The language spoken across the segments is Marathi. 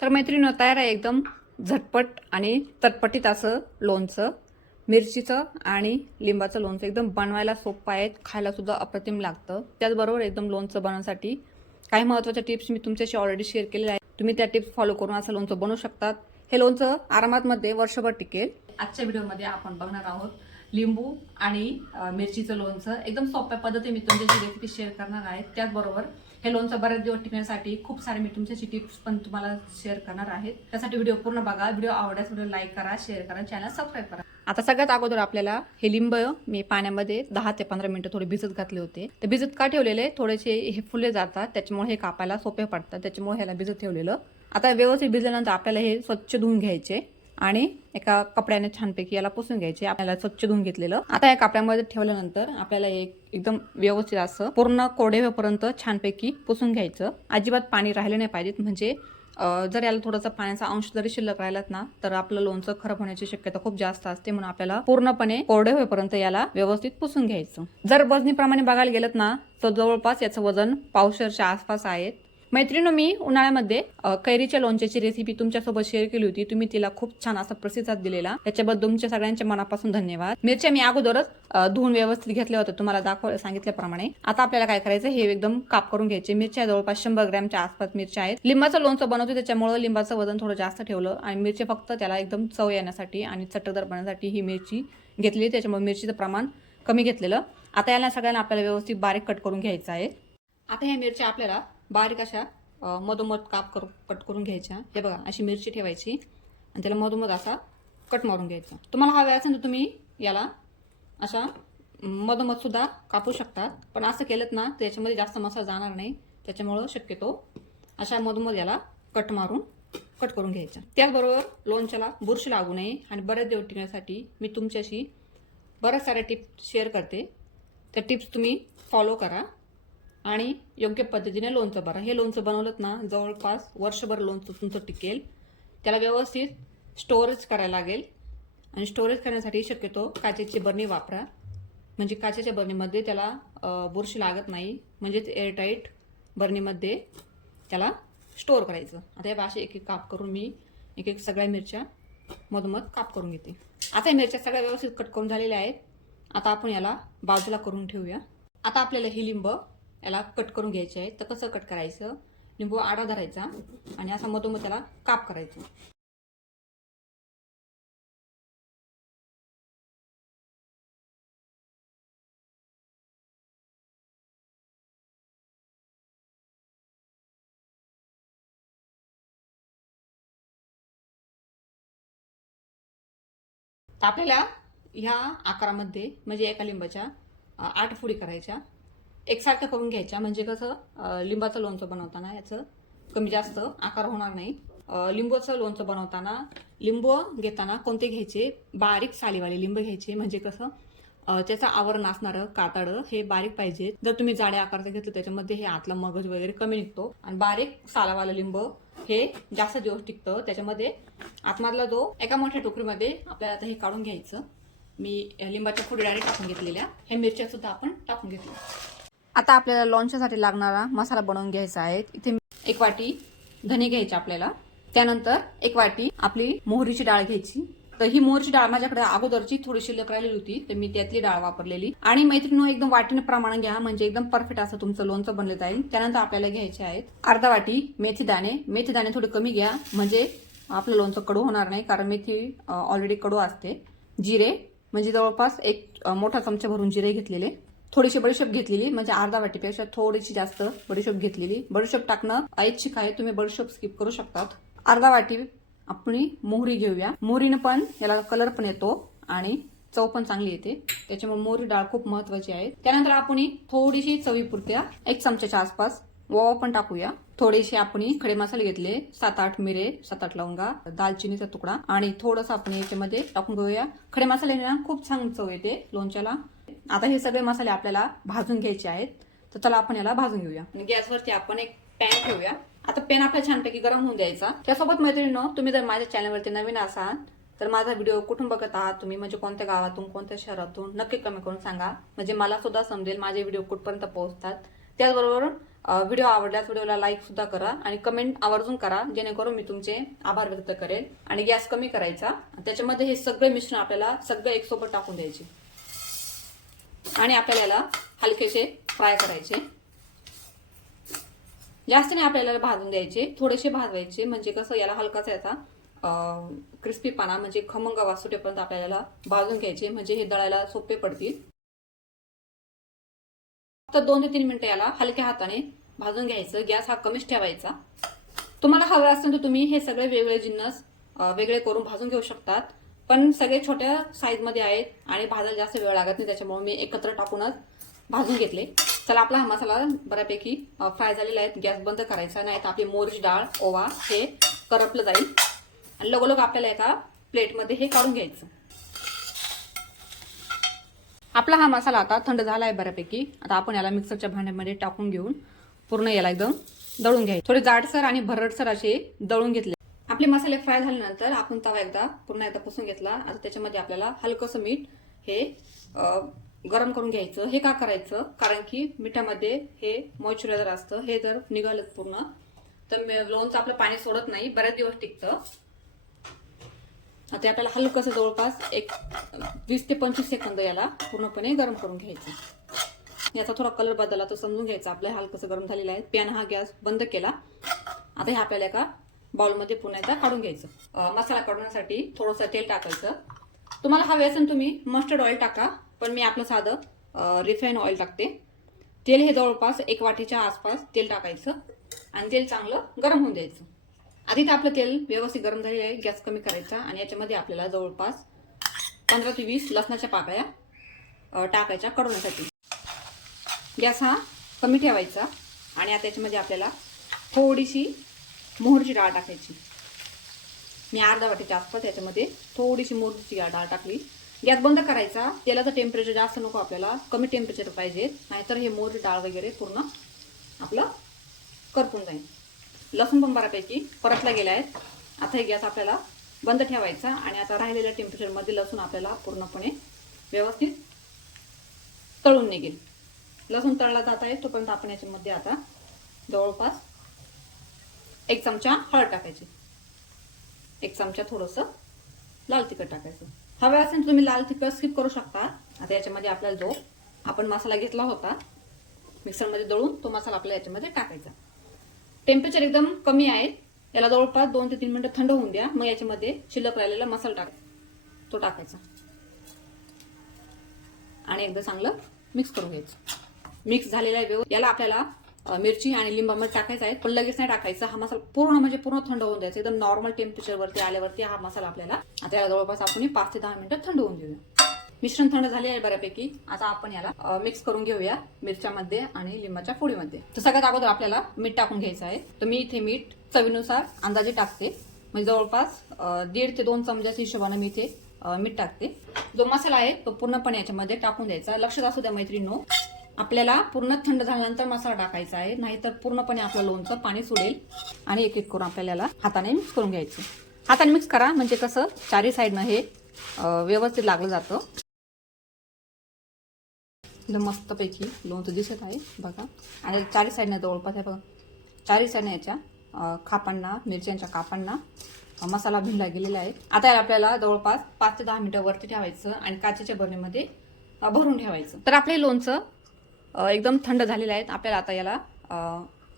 तर मैत्रिणी तयार आहे एकदम झटपट आणि चटपटीत असं लोणचं. मिरचीचं आणि लिंबाचं लोणचं एकदम बनवायला सोपं आहे, खायला सुद्धा अप्रतिम लागतं. त्याचबरोबर एकदम लोणचं बनवण्यासाठी काही महत्त्वाच्या टिप्स मी तुमच्याशी ऑलरेडी शेअर केलेल्या आहेत. तुम्ही त्या टिप्स फॉलो करून असं लोणचं बनवू शकतात. हे लोणचं आरामात मध्ये वर्षभर टिकेल. आजच्या व्हिडिओमध्ये आपण बघणार आहोत लिंबू आणि मिरचीचं लोणचं. एकदम सोप्या पद्धतीने मी तुमच्याशी रेसिपी शेअर करणार आहे. त्याचबरोबर हे लोणचं बरेच दिवस टिकण्यासाठी खूप सारे मी तुमच्याशी टिप्स पण तुम्हाला शेअर करणार आहेत. त्यासाठी व्हिडिओ पूर्ण बघा. व्हिडिओ आवडल्यास व्हिडिओ लाईक करा, शेअर करा, चॅनल सबस्क्राईब करा. आता सगळ्यात अगोदर आपल्याला हे लिंब मी पाण्यामध्ये 10 ते 15 मिनिटं थोडे भिजत घातले होते. ते भिजत का ठेवलेले, थोडेसे हे फुले जातात त्याच्यामुळे हे कापायला सोपे पडतात, त्याच्यामुळे ह्याला भिजत ठेवलेलं. आता व्यवस्थित भिजल्यानंतर आपल्याला हे स्वच्छ धुवून घ्यायचे आणि एका कपड्याने छानपैकी याला पुसून घ्यायचे. आपल्याला स्वच्छ धुवून घेतलेलं. आता या कपड्यामध्ये ठेवल्यानंतर आपल्याला एकदम व्यवस्थित असं पूर्ण कोरडे होईपर्यंत छानपैकी पुसून घ्यायचं. अजिबात पाणी राहिले नाही पाहिजेत, म्हणजे जर याला थोडासा पाण्याचा अंश जरी शिल्लक राहिलात ना तर आपलं लोणचं खराब होण्याची शक्यता खूप जास्त असते. म्हणून आपल्याला पूर्णपणे कोरडे होईपर्यंत याला व्यवस्थित पुसून घ्यायचं. जर वजनीप्रमाणे बघायला गेलं ना तर जवळपास याचं वजन पावशेरच्या आसपास आहे. मैत्रिणी, मी उन्हाळ्यामध्ये कैरीच्या लोणच्याची रेसिपी तुमच्यासोबत शेअर केली होती. तुम्ही तिला खूप छान असा प्रतिसाद दिलेला, त्याच्याबद्दल तुमच्या सगळ्यांच्या मनापासून धन्यवाद. मिरच्या मी अगोदरच धुवून व्यवस्थित घेतल्या होत्या तुम्हाला सांगितल्याप्रमाणे. आता आपल्याला काय करायचं, हे एकदम काप करून घ्यायचे. मिरच्या जवळपास 100 ग्रॅमच्या आसपास मिरच्या आहेत. लिंबाचं लोणचं बनवतो त्याच्यामुळे लिंबाचं वजन थोडं जास्त ठेवलं आणि मिरच्या फक्त त्याला एकदम चव येण्यासाठी आणि चटकदार बनवण्यासाठी ही मिरची घेतली, त्याच्यामुळे मिरचीचं प्रमाण कमी घेतलेलं. आता याला सगळ्यांना आपल्याला व्यवस्थित बारीक कट करून घ्यायचं आहे. आता ह्या मिरच्या आपल्याला बारीक अशा मधोमध कट करून घ्यायच्या. हे बघा, अशी मिरची ठेवायची आणि त्याला मधोमध असा कट मारून घ्यायचा. तुम्हाला हवे असेल तर तुम्ही याला अशा मधोमध सुद्धा कापू शकतात, पण असं केलं ना तर याच्यामध्ये जास्त मसाला जाणार नाही, त्याच्यामुळं शक्यतो अशा मधोमध याला कट करून घ्यायचा. त्याचबरोबर लोणच्याला बुरशी लागू नये आणि बऱ्याच दिवस टिकण्यासाठी मी तुमच्याशी बऱ्याच साऱ्या टिप्स शेअर करते. त्या टिप्स तुम्ही फॉलो करा आणि योग्य पद्धतीने लोणचं भरा. हे लोणचं बनवलं ना जवळपास वर्षभर लोणचं तुमचं टिकेल. त्याला व्यवस्थित स्टोरेज करायला लागेल आणि स्टोरेज करण्यासाठी शक्यतो काचेची बरणी वापरा, म्हणजे काचेच्या बरणीमध्ये त्याला बुरशी लागत नाही, म्हणजेच एअरटाईट बरणीमध्ये त्याला स्टोअर करायचं. आता या असे एक एक काप करून मी एक सगळ्या मिरच्या मधोमध काप करून घेते. आता या मिरच्या सगळ्या व्यवस्थित कट करून झालेल्या आहेत. आता आपण याला बाजूला करून ठेवूया. आता आपल्याला ही लिंब याला कट करून घ्यायचे आहे. तर कसं कट करायचं, लिंबू आडा धरायचा आणि असा मधोमध त्याला काप करायचं. तर आपल्याला ह्या आकारामध्ये म्हणजे एका लिंबाच्या 8 फोडी करायच्या, एकसारख्या करून घ्यायच्या, म्हणजे कसं लिंबाचं लोणचं बनवताना याचं कमी जास्त आकार होणार नाही. लिंबूचं लोणचं बनवताना लिंबू घेताना कोणते घ्यायचे, बारीक सालीवाले लिंब घ्यायचे, म्हणजे कसं त्याचं आवरण असणारं कातडं हे बारीक पाहिजे. जर तुम्ही जाड्या आकाराचं घेतलं त्याच्यामध्ये हे आतला मगज वगैरे कमी निघतो आणि बारीक सालावालं लिंब हे जास्त दिवस टिकतं. त्याच्यामध्ये आतमधला जो एका मोठ्या टोकरीमध्ये आपल्याला आता हे काढून घ्यायचं. मी लिंबाच्या फोडी डायरेक्ट टाकून घेतलेल्या, हे मिरच्या सुद्धा आपण टाकून घेतल्या. आता आपल्याला लोणच्यासाठी लागणारा मसाला बनवून घ्यायचा आहे. इथे 1 वाटी धने घ्यायचे आपल्याला, त्यानंतर 1 वाटी आपली मोहरीची डाळ घ्यायची. तर ही मोहरीची डाळ माझ्याकडे अगोदरची थोडी शिल्लक राहिलेली होती, तर मी त्यातली डाळ वापरलेली. आणि मैत्रिणी, एकदम वाटीने प्रमाण घ्या, म्हणजे एकदम परफेक्ट असं तुमचं लोणचं बनलं जाईल. त्यानंतर आपल्याला घ्यायचे आहेत अर्धा वाटी मेथी दाणे थोडे कमी घ्या, म्हणजे आपलं लोणचं कडू होणार नाही, कारण मेथी ऑलरेडी कडू असते. जिरे, म्हणजे जवळपास 1 मोठा चमचा भरून जिरे घेतलेले. थोडीशी बडीशेप घेतलेली, म्हणजे अर्धा वाटीपेक्षा थोडीशी जास्त बडीशेप घेतलेली. बडीशेप टाकणं ऐच्छिक आहे, तुम्ही बडीशेप स्किप करू शकतात. अर्धा वाटी आपण मोहरी घेऊया. मोहरीनं पण याला कलर पण येतो आणि चव पण चांगली येते, त्याच्यामुळे मोहरी डाळ खूप महत्वाची आहे. त्यानंतर आपण थोडीशी चवीपुरत्या 1 चमच्याच्या आसपास ओवा पण टाकूया. थोडेसे आपण खडे मसाले घेतले, 7-8 मिरे, 7-8 लवंगा, दालचिनीचा तुकडा आणि थोडंसं आपण याच्यामध्ये टाकून घेऊया. खडे मसाल्याने खूप छान चव येते लोणच्याला. आता हे सगळे मसाले आपल्याला भाजून घ्यायचे आहेत, तर चला आपण याला भाजून घेऊया. गॅसवरती आपण एक पॅन ठेवूया. आता पॅन आपला छानपैकी गरम होऊन द्यायचा. त्यासोबत मैत्रिणींनो, तुम्ही जर माझ्या चॅनलवरती नवीन असाल तर माझा व्हिडिओ कुठून बघत आहात तुम्ही, म्हणजे कोणत्या गावातून कोणत्या शहरातून, नक्की कमेंट करून सांगा, म्हणजे मला सुद्धा समजेल माझे व्हिडिओ कुठपर्यंत पोहोचतात. त्याचबरोबर व्हिडिओ आवडल्यास व्हिडिओला लाईक सुद्धा करा आणि कमेंट आवर्जून करा, जेणेकरून मी तुमचे आभार व्यक्त करेल. आणि गॅस कमी करायचा. त्याच्यामध्ये हे सगळे मिश्रण आपल्याला सगळं एकसोबत टाकून द्यायचे आणि आपल्याला याला हलकेसे फ्राय करायचे. जास्त नाही आपल्याला भाजून द्यायचे, थोडेसे भाजवायचे. म्हणजे कसं याला हलकासा याचा क्रिस्पीपणा म्हणजे खमंग वास सुटेपर्यंत आपल्याला भाजून घ्यायचे, म्हणजे हे दळायला सोपे पडतील. फक्त 2 ते 3 मिनिटं याला हलक्या हाताने भाजून घ्यायचं. गॅस हा कमीच ठेवायचा. तुम्हाला हवे असेल तर तुम्ही हे सगळे वेगवेगळे जिन्नस वेगळे करून भाजून घेऊ शकतात, पण सगळे छोट्या साईज मध्ये आहेत आणि भाजायला जास्त वेळ लागत नाही, त्याच्यामुळे मी एकत्र टाकूनच भाजून घेतले. चला, आपला हा मसाला बऱ्यापैकी फ्राय झालेला आहे. गॅस बंद करायचा, नाही तर आपली मोहरीची डाळ, ओवा हे करपलं जाईल. आणि लगोलग आपल्याला एका प्लेटमध्ये हे काढून घ्यायचं. आपला हा मसाला आता थंड झाला आहे बऱ्यापैकी. आता आपण याला मिक्सरच्या भांड्यामध्ये टाकून घेऊन पूर्ण याला एकदम दळून घ्यायचे. थोडे जाडसर आणि भरडसर असे दळून घेतले. आपले मसाले फ्राय झाल्यानंतर आपण तवा पुन्हा एकदा पुसून घेतला. आता त्याच्यामध्ये आपल्याला हलकंसं मीठ हे गरम करून घ्यायचं. हे का करायचं, कारण की मिठामध्ये हे मॉइश्चरायझर असतं. हे जर निघालं पूर्ण तर लोणचं आपलं पाणी सोडत नाही, बरेच दिवस टिकतं. आता आपल्याला हलकंसं जवळपास 20 ते 25 सेकंद याला पूर्णपणे गरम करून घ्यायचं. याचा थोडा कलर बदलला तर समजून घ्यायचा आपलं हलकंसं गरम झालेलं आहे. पॅन हा गॅस बंद केला. आता हे आपल्याला एका बाउलमध्ये पुन्हा एकदा काढून घ्यायचं. मसाला काढण्यासाठी थोडंसं तेल टाकायचं. तुम्हाला हवे असेल तुम्ही मस्टर्ड ऑइल टाका, पण मी आपलं साधं रिफाईन ऑइल टाकते. तेल हे जवळपास 1 वाटीच्या आसपास तेल टाकायचं आणि तेल चांगलं गरम होऊन द्यायचं. आधी तर आपलं तेल व्यवस्थित गरम झालेलं आहे. गॅस कमी करायचा आणि याच्यामध्ये आपल्याला जवळपास 15 ते 20 लसणाच्या पाकळ्या टाकायच्या कडवण्यासाठी. गॅस हा कमी ठेवायचा आणि आता याच्यामध्ये आपल्याला थोडीशी मोहरीची डाळ टाकायची. मी अर्धा वाटीच्या आसपास याच्यामध्ये थोडीशी मोहरीची डाळ टाकली. गॅस बंद करायचा. तेलाचं टेम्परेचर जास्त नको आपल्याला, कमी टेम्परेचर पाहिजे, नाहीतर हे मोहरी डाळ वगैरे पूर्ण आपलं करपून जाईल. लसूण पण बऱ्यापैकी परतला गेला आहे. आता हे गॅस आपल्याला बंद ठेवायचा आणि आता राहिलेल्या टेम्परेचरमध्ये लसूण आपल्याला पूर्णपणे व्यवस्थित तळून निघेल. लसूण तळला जात आहे तोपर्यंत आपण याच्यामध्ये आता जवळपास 1 चमचा हळद टाकायची, 1 चमचा थोडंसं लाल तिखट टाकायचं. हवे असेल तुम्ही लाल तिखट स्किप करू शकता. आता याच्यामध्ये आपल्याला जो आपण मसाला घेतला होता मिक्सरमध्ये दळून, तो मसाला आपल्याला याच्यामध्ये टाकायचा. टेम्परेचर एकदम कमी आहे. याला जवळपास 2 ते 3 मिनिटं थंड होऊन द्या. मग याच्यामध्ये शिल्लक राहिलेला मसाला तो टाकायचा आणि एकदा चांगलं मिक्स करून घ्यायचं. मिक्स झालेला आहे. याला आपल्याला मिरची आणि लिंबामध्ये टाकायचं आहे, पण लगेच नाही टाकायचं. हा मसाला पूर्ण थंड होऊन द्यायचा. एकदम नॉर्मल टेम्परेचरवरती आल्यावरती हा मसाला आपल्याला आता याला जवळपास आपण 5 ते 10 मिनिटं थंड होऊन देऊया. मिश्रण थंड झाले आहे बऱ्यापैकी. आता आपण याला मिक्स करून घेऊया मिरच्यामध्ये आणि लिंबाच्या फोडीमध्ये. तर सगळ्यात अगोदर आपल्याला मीठ टाकून घ्यायचं आहे. तर मी इथे मीठ चवीनुसार अंदाजे टाकते, म्हणजे जवळपास 1.5 ते 2 चमच्याच्या हिशोबाने मी इथे मीठ टाकते. जो मसाला आहे तो पूर्णपणे याच्यामध्ये टाकून द्यायचा. लक्षात असू द्या मैत्रिणींनो, आपल्याला पूर्ण थंड झाल्यानंतर मसाला टाकायचा आहे, नाहीतर पूर्णपणे आपलं लोणचं पाणी सोडेल. आणि एक एक करून आपल्याला याला हाताने मिक्स करून घ्यायचं. हाताने मिक्स करा, म्हणजे कसं चारी साईडनं हे व्यवस्थित लागलं जातं. एकदम मस्तपैकी लोणचं दिसत आहे बघा. आणि चारी साईडनं जवळपास आहे बघा, चारी साईडनं याच्या खापांना, मिरच्यांच्या कापांना मसाला भिनला गेलेला आहे. आता याला आपल्याला जवळपास 5 ते 10 मिनिटं वरती ठेवायचं आणि काचेच्या बरणीमध्ये भरून ठेवायचं. तर आपले लोणचं एकदम थंड झालेलं आहे. आपल्याला आता याला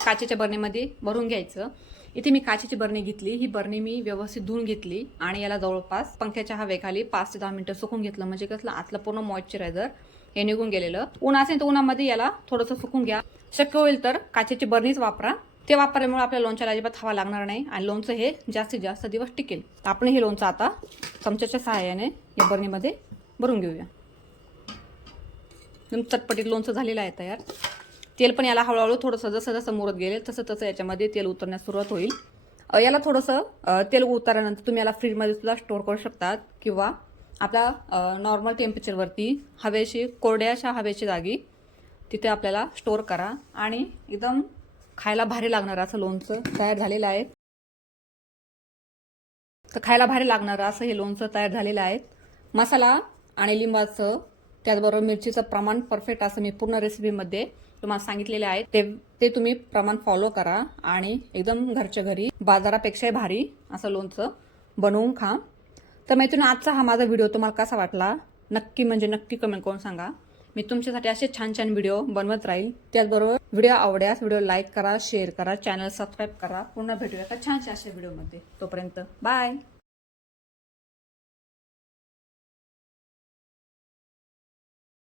काचेच्या बरणीमध्ये भरून घ्यायचं. इथे मी काचेची बरणी घेतली. ही बरणी मी व्यवस्थित धुवून घेतली आणि याला जवळपास पंख्याच्या हवेखाली 5 ते 10 मिनिटं सुकून घेतलं, म्हणजे कसलं आतलं पूर्ण मॉइश्चरायझर हे निघून गेलेलं. ऊन असेल तर उन्हामध्ये याला थोडंसं सुकून घ्या. शक्य होईल तर काचेची बरणीच वापरा. ते वापरल्यामुळे आपल्या लोणच्याला अजिबात हवा लागणार नाही आणि लोणचं हे जास्तीत जास्त दिवस टिकेल. आपण हे लोणचं आता चमच्याच्या सहाय्याने या बरणीमध्ये भरून घेऊया. एकदम चटपटीत लोणचं झालेलं आहे तयार. तेल पण याला हळूहळू थोडंसं जसं मुरत गेले तसं याच्यामध्ये तेल उतरण्यास सुरुवात होईल. याला थोडंसं तेल उतरल्यानंतर तुम्ही याला फ्रीजमध्ये सुद्धा स्टोअर करू शकतात किंवा आपल्या नॉर्मल टेम्परेचरवरती कोरड्याशा हवेच्या जागी तिथे आपल्याला स्टोअर करा आणि एकदम खायला भारी लागणार असं लोणचं तयार झालेलं आहे. तर खायला भारी लागणार असं हे लोणचं तयार झालेलं आहे. मसाला आणि लिंबाचं त्याचबरोबर मिरचीचं प्रमाण परफेक्ट असं मी पूर्ण रेसिपीमध्ये तुम्हाला सांगितलेले आहेत ते तुम्ही प्रमाण फॉलो करा आणि एकदम घरच्या घरी बाजारापेक्षाही भारी असं लोणचं बनवून खा. तर मैत्रिणी, आजचा हा माझा व्हिडिओ तुम्हाला कसा वाटला नक्की कमेंट करून सांगा. मी तुमच्यासाठी असे छान छान व्हिडिओ बनवत राहील. त्याचबरोबर व्हिडिओ आवडल्यास व्हिडिओ लाईक करा, शेअर करा, चॅनल सबस्क्राईब करा. पुन्हा भेटूया एका छानशा अशा व्हिडिओमध्ये. तोपर्यंत बाय.